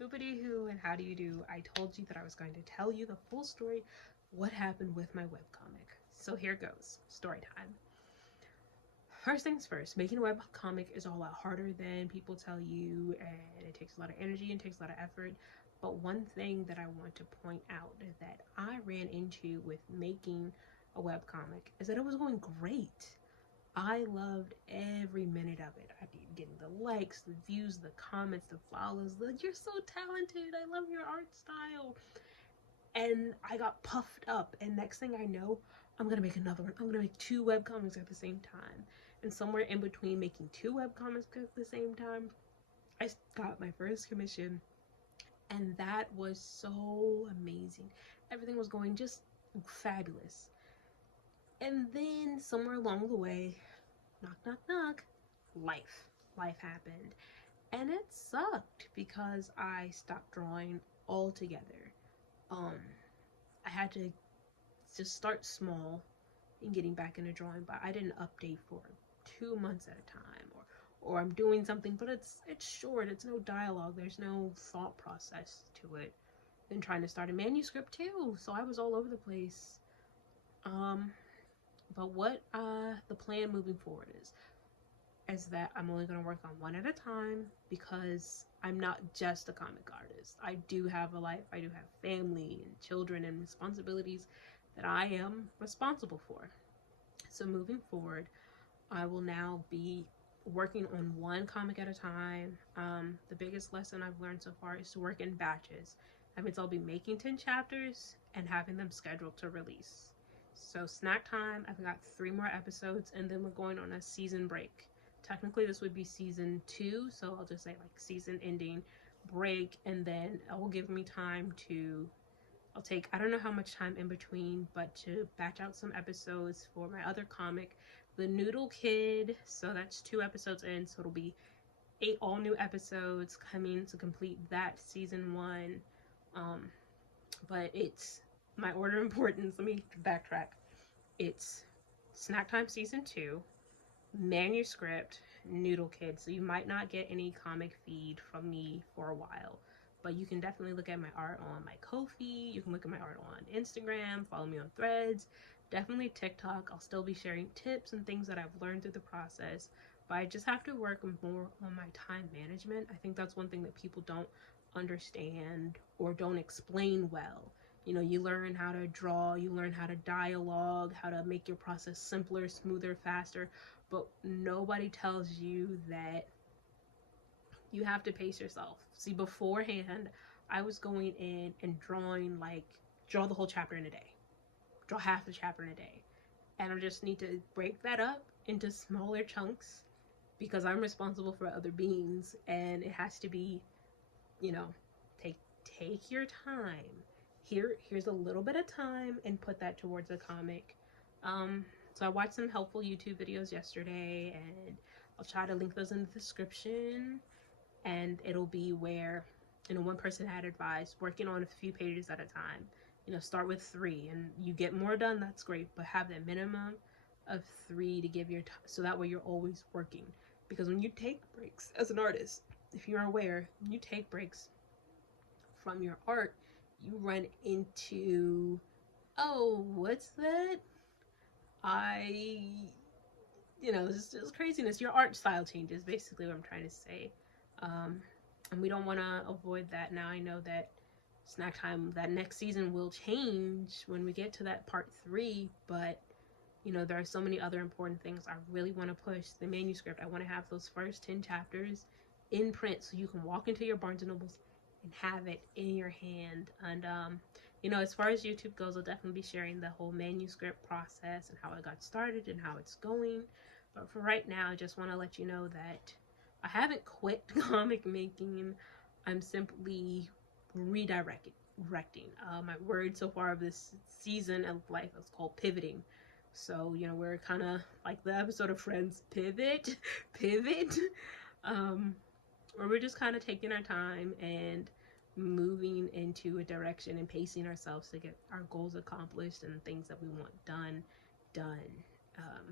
Hoopity hoo and how do you do? I told you that I was going to tell you the full story, what happened with my webcomic. So here goes, story time. First things first, making a webcomic is a lot harder than people tell you, and it takes a lot of energy and takes a lot of effort. But one thing that I want to point out that I ran into with making a webcomic is that it was going great. I loved every minute of it. I did getting the likes, the views, the comments, the follows. You're so talented. I love your art style. And I got puffed up. And next thing I know, I'm gonna make another one. I'm gonna make two webcomics at the same time. And somewhere in between making two webcomics at the same time, I got my first commission. And that was so amazing. Everything was going just fabulous. And then somewhere along the way, knock, knock, knock, life. Life happened. And it sucked because I stopped drawing altogether. Um, I had to just start small in getting back into drawing, but I didn't update for 2 months at a time, or I'm doing something, but it's short. It's no dialogue. There's no thought process to it. Then trying to start a manuscript too, so I was all over the place. Um, but what the plan moving forward is that I'm only going to work on one at a time because I'm not just a comic artist. I do have a life, I do have family and children and responsibilities that I am responsible for. So moving forward, I will now be working on one comic at a time. The biggest lesson I've learned so far is to work in batches. That means I'll be making 10 chapters and having them scheduled to release. So snack time, I've got 3 more episodes, and then we're going on a season break. Technically, this would be season 2, so I'll just say like season ending break, and then it will give me time to. I'll take, I don't know how much time in between, but to batch out some episodes for my other comic, The Noodle Kid. So that's 2 episodes in, so it'll be 8 all new episodes coming to complete that season 1. Um, but it's my order of importance. Let me backtrack. It's Snack Time season 2, manuscript, Noodle Kid. So you might not get any comic feed from me for a while, but you can definitely look at my art on my Ko-fi. You can look at my art on Instagram, follow me on Threads, definitely TikTok. I'll still be sharing tips and things that I've learned through the process, but I just have to work more on my time management. I think that's one thing that people don't understand or don't explain well. You know, you learn how to draw, you learn how to dialogue, how to make your process simpler, smoother, faster, but nobody tells you that you have to pace yourself. See, beforehand, I was going in and drawing draw the whole chapter in a day, draw half the chapter in a day. And I just need to break that up into smaller chunks because I'm responsible for other beings, and it has to be, you know, take your time. Here's a little bit of time and put that towards a comic. So I watched some helpful YouTube videos yesterday, and I'll try to link those in the description. And it'll be where, one person had advised working on a few pages at a time. Start with 3, and you get more done, that's great, but have that minimum of 3 to give your time, so that way you're always working. Because when you take breaks as an artist, if you're aware, when you take breaks from your art, you run into, oh, what's that? It's just craziness. Your art style changes, basically what I'm trying to say. And we don't want to avoid that. Now I know that Snack Time, that next season will change when we get to that part 3, but there are so many other important things. I really want to push the manuscript. I want to have those first 10 chapters in print so you can walk into your Barnes and Nobles and have it in your hand. And as far as YouTube goes, I'll definitely be sharing the whole manuscript process and how it got started and how it's going. But for right now, I just want to let you know that I haven't quit comic making. I'm simply redirecting. My word so far of this season of life is called pivoting. So, we're kind of like the episode of Friends, pivot, pivot. Or we're just kind of taking our time and moving into a direction and pacing ourselves to get our goals accomplished and things that we want done.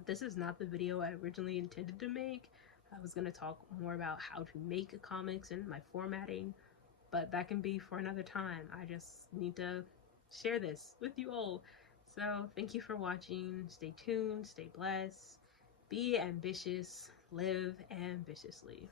This is not the video I originally intended to make. I was going to talk more about how to make comics and my formatting, but that can be for another time. I just need to share this with you all. So thank you for watching. Stay tuned, stay blessed, be ambitious, live ambitiously.